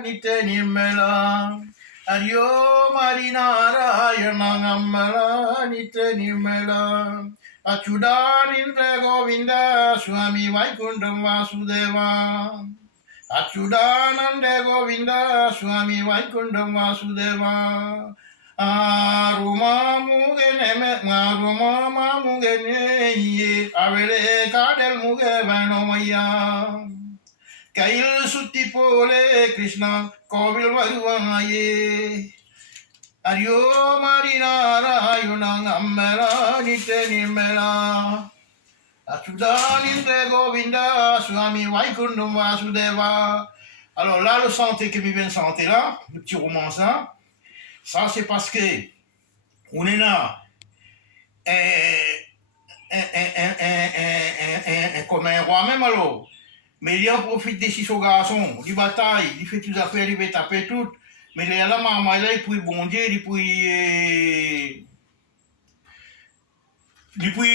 Nite Nimela, Adio Marinara, Yanangamala, Nite Nimela, Achudan Indra Govinda, Swami Vaikundam Vasudeva, Achudanande Govinda, Swami Vaikundam Vasudeva, Aruma Mugene, Maruma Mugene, Avele Kadel Mugevanomaya. Kail Sutipole Krishna Kovil Varuamaye Aryo Marinara Yunang Amela Niteni Mela Achudaninde Govinda Swami Vaikundam Vasudeva. Alors là, le santé que vous venez de chanter là, le petit roman ça c'est parce que on est là comme un roi même alors. Mais il en profite des six garçons, il bataille, il fait toutes les affaires, il va taper tout. Mais il est là, maman, il peut bon Dieu, il peut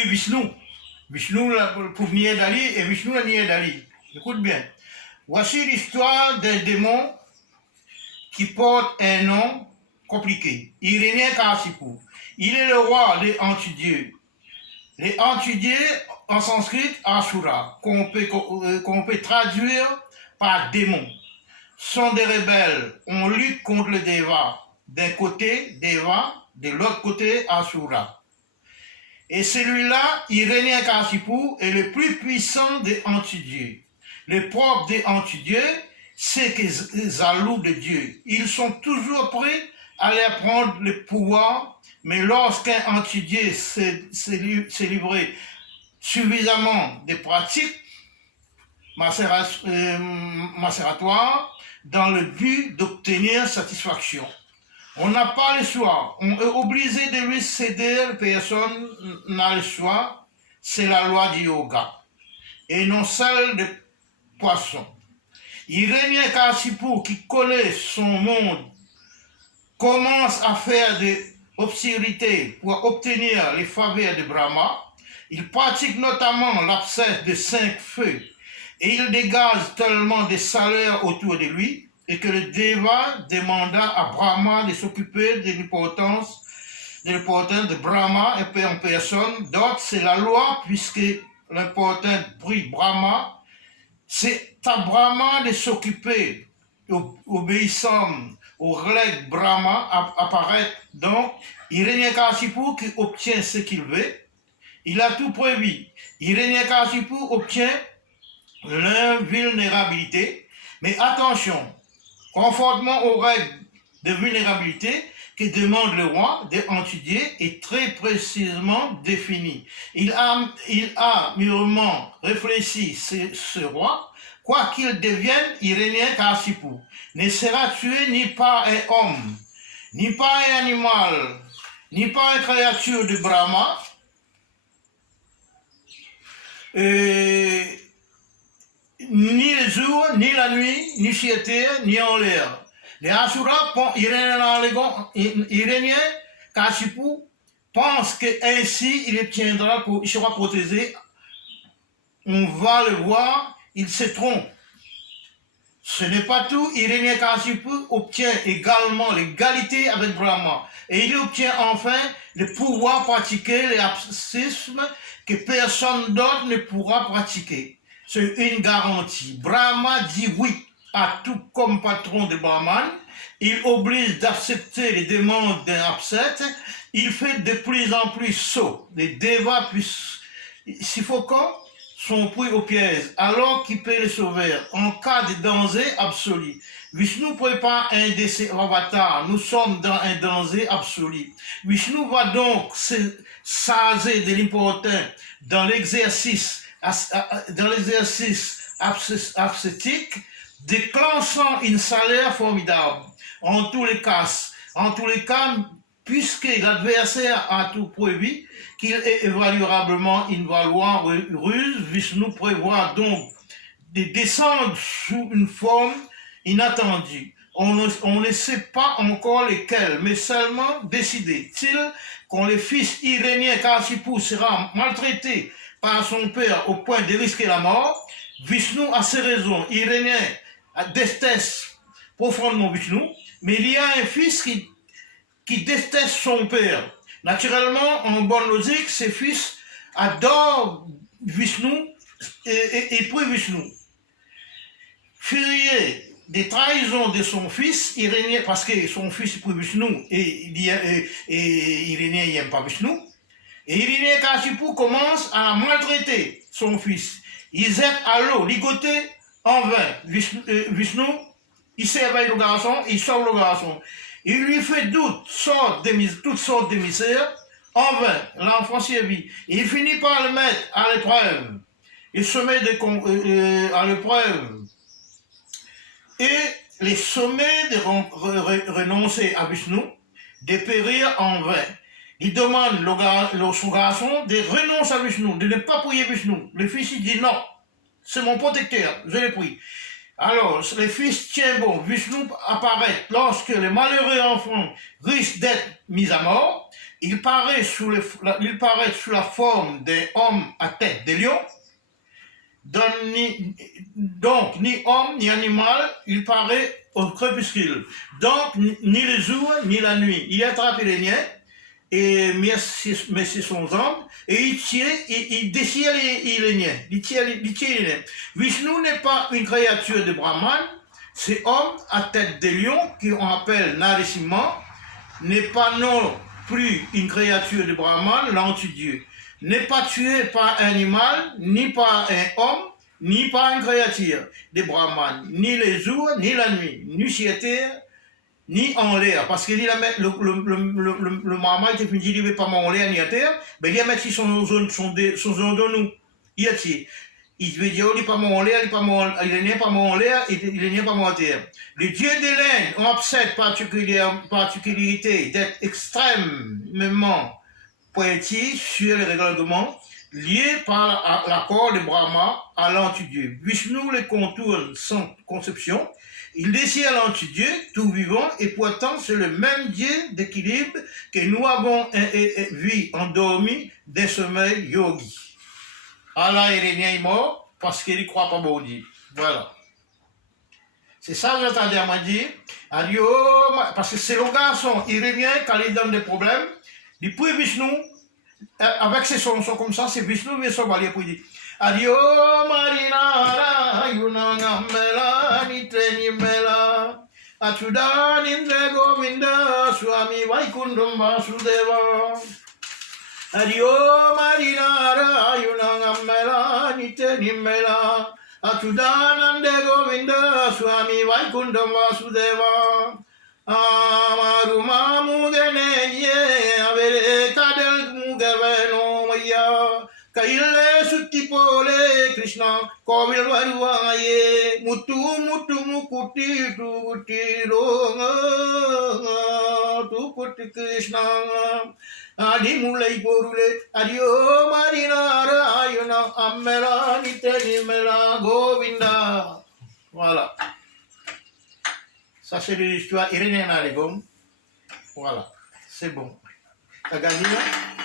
Vishnu. Vishnu pour nier d'Ali et Vishnu la nier d'Ali. Écoute bien. Voici l'histoire d'un démon qui porte un nom compliqué. Irénée Kasipu. Il est le roi des anti-dieux. Les anti-dieux, en sanskrit, Asura, qu'on peut traduire par démon, sont des rebelles. On lutte contre le Deva. D'un côté, Deva, de l'autre côté, Asura. Et celui-là, Hiranyakashipu, est le plus puissant des anti-dieux. Le propre des anti-dieux, c'est qu'ils allouent de Dieu. Ils sont toujours prêts à leur prendre le pouvoir, mais lorsqu'un anti-dieu s'est livré suffisamment de pratiques macératoires dans le but d'obtenir satisfaction. On n'a pas le choix. On est obligé de lui céder, personne n'a le choix. C'est la loi du yoga. Et non celle des poissons. Hiranyakashipu, qui connaît son monde, commence à faire de l'obscurité pour obtenir les faveurs de Brahma. Il pratique notamment l'absence de 5 feux et il dégage tellement de salaires autour de lui et que le Deva demanda à Brahma de s'occuper de l'importance de Brahma et en personne. D'autres, c'est la loi puisque l'important brille Brahma. C'est à Brahma de s'occuper, obéissant aux règles Brahma apparaît donc Hiranyakashipu qui obtient ce qu'il veut. Il a tout prévu. Hiranyakashipu obtient l'invulnérabilité, mais attention, conformément aux règles de vulnérabilité que demande le roi des anti-dieux est très précisément défini. Il a mûrement réfléchi, ce roi, quoi qu'il devienne, Hiranyakashipu ne sera tué ni par un homme, ni par un animal, ni par une créature de Brahma, ni le jour, ni la nuit, ni sur terre, ni en l'air. Les Asuras, Hiranyakashipu, pensent qu'ainsi il sera protégé. On va le voir, il se trompe. Ce n'est pas tout, Hiranyakashipu obtient également l'égalité avec Brahma. Et il obtient enfin le pouvoir pratiquer l'abscisme que personne d'autre ne pourra pratiquer. C'est une garantie. Brahma dit oui à tout comme patron de Brahman. Il oblige d'accepter les demandes d'un absète. Il fait de plus en plus sot. Les devas suffocants sont pris au piège, alors qu'il peut les sauver en cas de danger absolu. Vishnu prépare un de ses avatars. Nous sommes dans un danger absolu. Vishnu va donc s'aser de l'important dans l'exercice ascétique, déclenchant une salaire formidable. En tous les cas, puisque l'adversaire a tout prévu, qu'il est évaluablement une valoir ruse, Vishnu prévoit donc de descendre sous une forme inattendue. On ne sait pas encore lesquels, mais seulement décidé-t-il quand le fils Hiranyakashipu sera maltraité par son père au point de risquer la mort. Vishnu a ses raisons. Hiranyakashipu déteste profondément Vishnu, mais il y a un fils qui déteste son père. Naturellement, en bonne logique, ces fils adorent Vishnu et puis Vishnu. Furieux des trahisons de son fils, Irénée, parce que son fils pour Vishnu et Irénée n'aime pas Vishnu, et Irénée Kashipu commence à maltraiter son fils. Il jette à l'eau, ligoté en vain. Vishnu, il s'éveille le garçon, il sauve le garçon. Il lui fait toutes sortes de misères, en vain, l'enfant survit. Il finit par le mettre à l'épreuve. Il se met à l'épreuve. Et les sommets de renoncer à Vishnu, de périr en vain. Il demande son garçon de renoncer à Vishnu, de ne pas prier Vishnu. Le fils il dit non, c'est mon protecteur, je le prie. Alors, le fils tient bon, Vishnu apparaît lorsque le malheureux enfant risque d'être mis à mort. Il paraît sous la forme d'un homme à tête de lion. Donc, ni homme, ni animal, il paraît au crépuscule. Donc, ni le jour, ni la nuit. Il attrape les liens, et met sur son jambe, et il déchire les liens. Il tire les liens. Vishnu n'est pas une créature de Brahman, c'est homme à tête de lion, qu'on appelle Narasimha, n'est pas non plus une créature de Brahman, l'anti-dieu. N'est pas tué par un animal, ni par un homme, ni par une créature de Brahman, ni le jour, ni la nuit, ni sur terre, ni en l'air. Parce que le Brahman qui dit qu'il ne veut pas en l'air ni à terre, ben il a mis son zone de nous. Il a dit. Il veut dire qu'il n'est pas en l'air, il n'est pas en l'air, il n'est pas en terre. Les dieux de l'Inde ont cette particularité d'être extrêmement poétique sur les règlements liés par l'accord de Brahma à l'anti-dieu. Vishnu les contourne sans conception, il désire l'anti-dieu, tout vivant, et pourtant c'est le même dieu d'équilibre que nous avons vu endormi d'un sommeil yogi. Allah est mort parce qu'il ne croit pas bon Dieu. Voilà. C'est ça que j'entendais à m'a dit. Parce que c'est le garçon, il revient quand il donne des problèmes. Il prie Vishnu, avec ses chansons comme ça, c'est Vishnu qui sauve les prier. Adio Marinara, Yunangamela, Nitenimela, Achudan Indre Govinda, Swami Vaikundam Vasudeva. Adio Marinara, Yunangamela, Nitenimela, Achudan Indre Govinda, Swami Vaikundam Vasudeva. Amaruma mugeneye avere kadel mugaveno maya kaile sutipole Krishna kovil varuvaye mutu mukuti tu longa tu kuti Krishna adi mulai porule adio marinara ayuna ammela nitenimela Govinda. Voilà. Ça, c'est l'histoire Irénée Nalégom. Voilà, c'est bon. T'as gagné là?